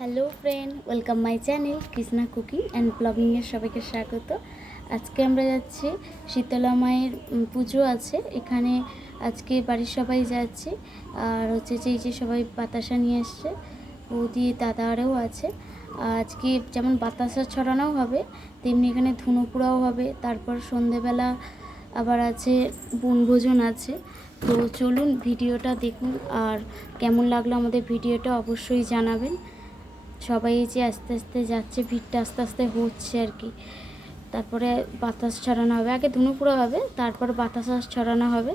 Hello friend, welcome my channel Krishna cooking and ব্লগিংয়ের সবাইকে স্বাগত। আজকে আমরা যাচ্ছি শীতলা মায়ের পুজো আছে এখানে। আজকে বাড়ির সবাই যাচ্ছে। আর হচ্ছে যে এই যে সবাই বাতাসা নিয়ে এসছে, বৌদি দাদারাও আছে। আজকে যেমন বাতাসা ছড়ানোও হবে, তেমনি এখানে ধুনো পোড়াও হবে। তারপর সন্ধেবেলা আবার আছে বনভোজন আছে। তো চলুন ভিডিওটা দেখুন, আর কেমন লাগলো আমাদের ভিডিওটা অবশ্যই জানাবেন। সবাই যে আস্তে আস্তে যাচ্ছে, ভিড়টা আস্তে আস্তে হচ্ছে আর কি। তারপরে বাতাস ছড়ানো হবে, আগে ধুনো পোড়া হবে, তারপর বাতাস ছড়ানো হবে।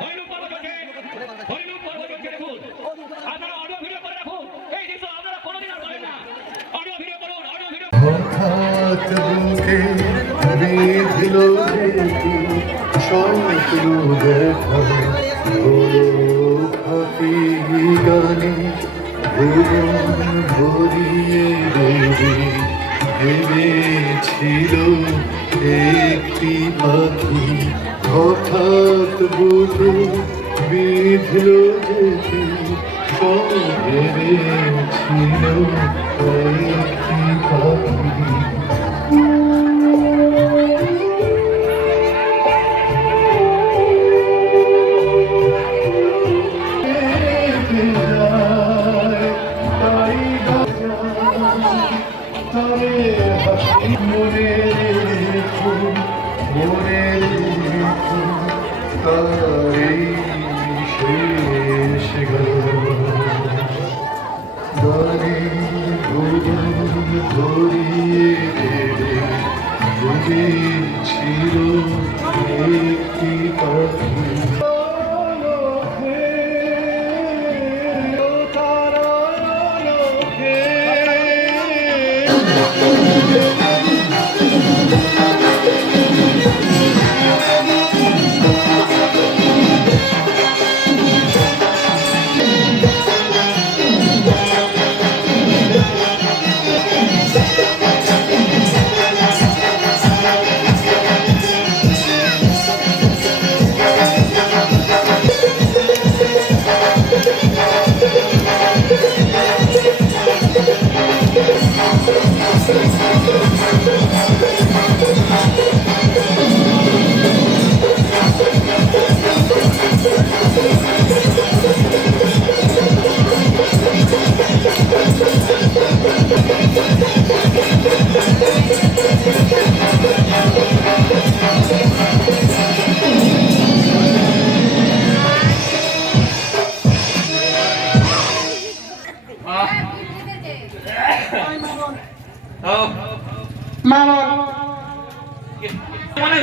হরিণু পর্বতকে দেখুন, আপনারা অডিও ভিডিও করে রাখুন। এই দৃশ্য আপনারা কোনোদিন আর পাবেন না। অডিও ভিডিও করুন, অডিও ভিডিও। হঠাৎ বুকে বিঁধল স্বপ্ন দেখা ও ফাঁকি গানে ভুবন ভরিয়ে দেবে ভেবেছিল একটি পাখি হঠাৎ বুকে বিঁধল যেতে ভেবেছিল একটি পাখি ছিল একটি পাখি মানে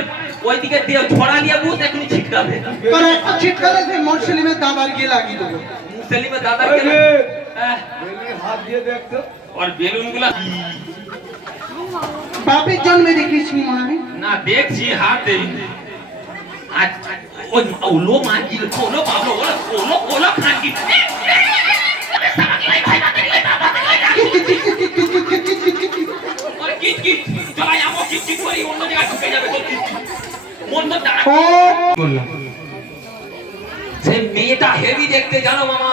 ওইদিকে দিয়ে ছড়া দিয়ে বুঝ এখনই ছিটকাবে, মানে একটা ছিটকালে সেই মুসলিমের দাদার গিয়ে লাগিয়ে দেবো। মুসলিমের দাদার গেলে হাত দিয়ে দেখতো আর বেলুন গুলা বাপের জন্মে দেখিস নি মনে হয়? না দেখছি হাত দেই আজ ওই ওলো মাগি ওলো বাবা ওলো খানকি চলাই আমো কিট করি অন্য জায়গায় ঢুকে যাবে তো মন তো দাঁড়া সেই মেয়েটা হেভি দেখতে জানো মামা,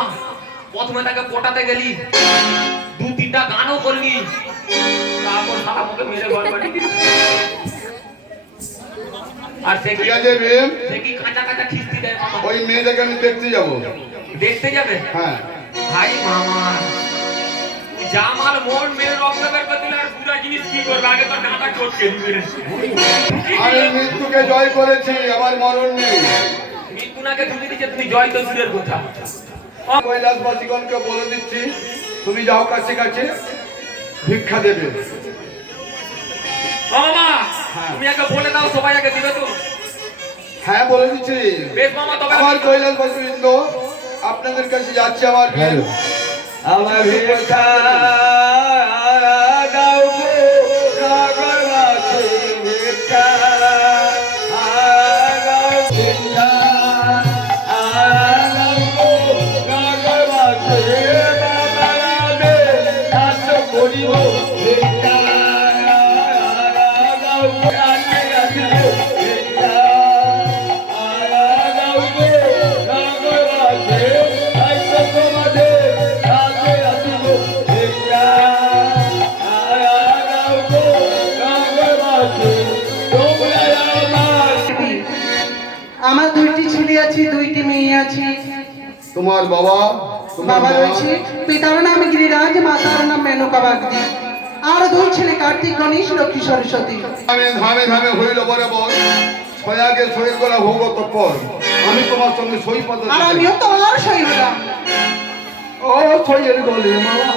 প্রথমে তাকে পটাতে গেলি দু তিনটা গানও করলি তারপর সারা মুখে মেরে ঘর বাড়ি আর সে কি আছে প্রেম? সে কি কাঁচা কাঁচা খিস্তি দেয় মামা। ওই মেয়েটাকে আমি দেখতে যাব। দেখতে যাবে? হ্যাঁ ভাই মামা জামাল মোর মেয়ে রক্ত বের করে দিলে আর পুরা জিনিস কি করবে, আগে তো ডাঁটা চটকে দিবে রে। আমি মৃত্যুকে জয় করেছি, আমার মরণ নেই। মৃত্যুনাকে তুমি দিচ্ছে, তুমি জয় তো দূরের কথা। কৈলাসবাসীগণকে বলে দিচ্ছি, তুমি যাও কাছে কাছে ভিক্ষা দেবে। ও মামা তুমি আগে বলে দাও, সবাই আগে দিবে তো। হ্যাঁ বলে দিচ্ছি। বেশ মামা তবে আমার কৈলাসবাসীবৃন্দ আপনাদের কাছে যাচ্ছে আমার জ্ঞান। আমার ভিক্ষা দাও গো নাগরবাসী ভিক্ষা দাও ভিক্ষা দাও গো নাগরবাসী বাবারে হাত করিব ভিক্ষা দাও গো আনে আসিব ভিক্ষা দাও গো নাগরবাসী হাত তোমাদের আমার দুইটি ছেলে আছে, দুইটি মেয়ে আছে। তোমার বাবা বাবা রয়েছে, পিতার নাম গিরিরাজ, মাতার নাম মেনকা বাগদি। আর দুই ছেলে কার্তিক, গণেশ, লক্ষ্মী, সরস্বতী। আমি ধামে ধামে হইল বরাবর ছয়াগে সহিত করা ভোগ তৎপর আমি তোমার সঙ্গে সই পদ্ধতি আর আমিও তোমার সই হলাম। ও ছয়ের গলে মালা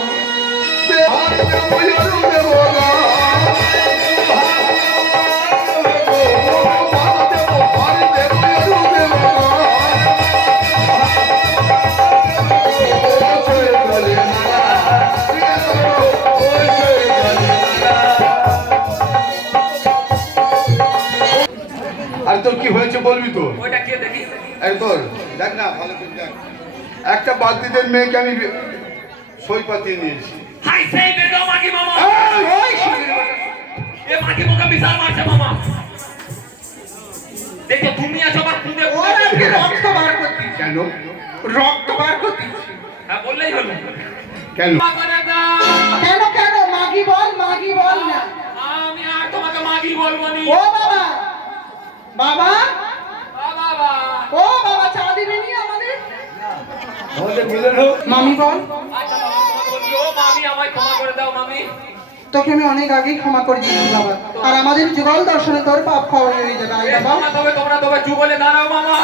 তোর কি হয়েছে বলবি তো? ওইটা কে দেখি? এই তোর দেখ না, ভালো করে দেখ। একটা বালতিদের মেয়েকে আমি সই পাতিয়ে নিয়েছি। হাই সেই বেদো মাগি মামা। ওই শিবির বেটা। এ মাগি মোকে বিশাল মারছে মামা। দেখো তুমি আছো আমার খুদে। ওর আজকে রক্ত বার করতে। কেন? রক্ত বার করতে। হ্যাঁ বললেই হলো। কেন? করে দাও। কেন কেন মাগি বল না। আমি আর তোমাকে মাগি বলবো নি। ও বাবা বাবা বাবা ও বাবা চা দিবে নি আমাদের? আমাদের মিলন হোক। মামি বল। আচ্ছা বাবা তোমাকে বলছি, ও মামি আমায় ক্ষমা করে দাও মামি। তোকে আমি অনেক আগেই ক্ষমা করে দিয়েছি বাবা, আর আমাদের যুগল দর্শনে তোর পাপ ক্ষমা হয়ে যাবে। আই বাবা তোমরা তবে যুগলে দাঁড়াও মামা।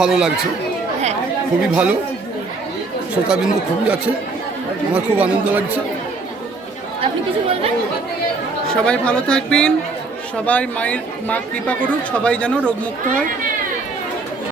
ভালো লাগছে, খুবই ভালো, শ্রোতাবিন্দু খুবই আছে, আমার খুব আনন্দ লাগছে। আপনি কিছু বলবেন? সবাই ভালো থাকবেন, সবাই মা কৃপা করুক, সবাই যেন রোগমুক্ত হয়।